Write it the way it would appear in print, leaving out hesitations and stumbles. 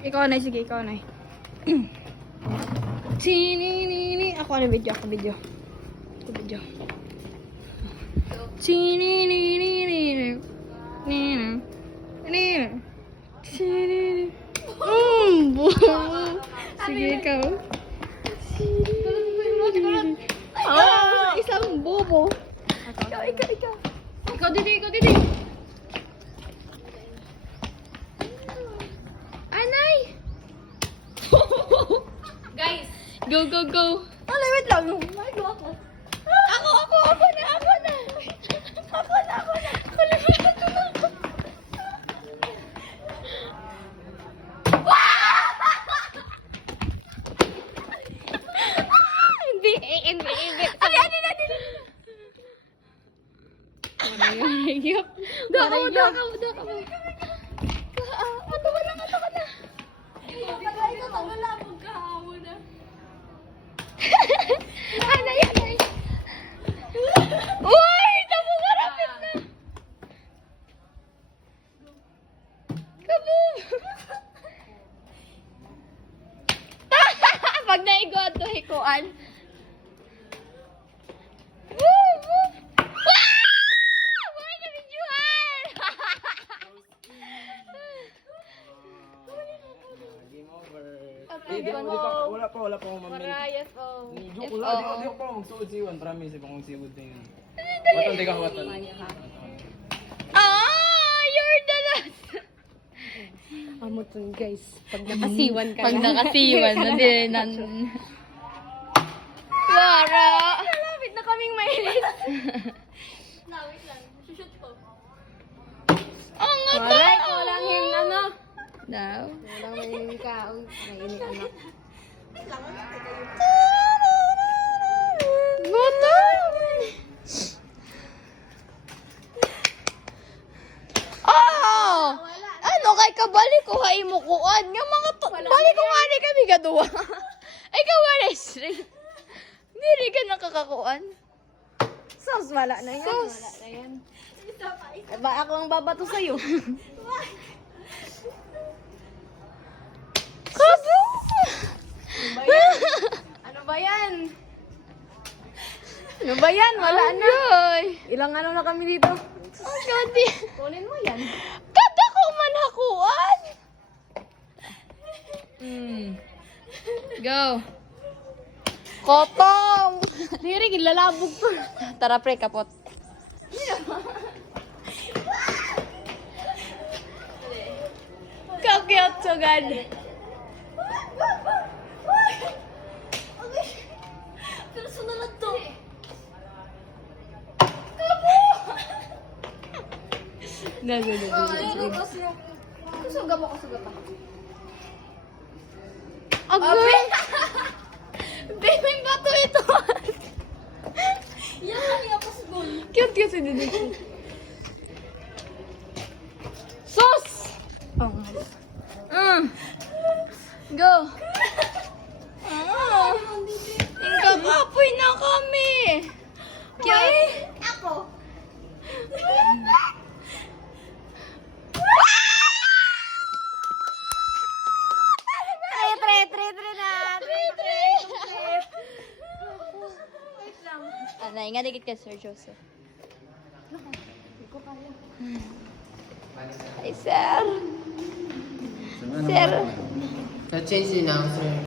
Ikaw na, sige, ikaw na. Tininini. Ako video. Ako video. Tininini. Tininini. Sige, ikaw. Isang bobo. Ikaw. Ikaw, didi. Anay! Guys! Go! Wait lang. Ako na. Hindi. Marayop. Daka mo. Anay. Uy! Tamo ka, rapid na. Kaboom! Pag naigot to hikuan. Woo! Why na videohan? Game over. Okay, Wala pa akong mamili. Marayas, oh. Joke lang, di ko pa magsuod si Iwan. Promise, di pa akong siwod din. Watan, di ka watan. You're the last. Amutun, guys. Pag nakasiwan ka Pag lang. nakasiwan na din. Clara! Malapit na kaming mainit. Oo nga to! Waray, walang yung ano. Daw. Walang mainit ka. Mainit anak. Buto! Ano kay kabali ko ha imukuan nga mga bali ko nga kami gaduwa. Ay ka wala straight. Diri ka nakakakuan. Sos, wala na yan. Sos. Wala na yan. Ba, ako ang babato sa'yo. Kabo! Ano ba yan? Ano ba yan? Wala na. Ay! Ilang ano na kami dito? Oh, gadi. Kunin mo yan. Kada ko man hakuan. Go. Kotong. Diri, gilalabog ko. Tara pre, kapot. Kakyot so gan. Personal na to. Kusuga mo. Agay! Baby, bato ito. Yan, ako sa goal. Cute si Didi. Sus! Oh. Go! Ingkakapoy na kami! Cute! Ako. Tre na. Anay, nga digit ka, Sir Joseph. Hi, Sir. Sir. Na-change din ako, sir.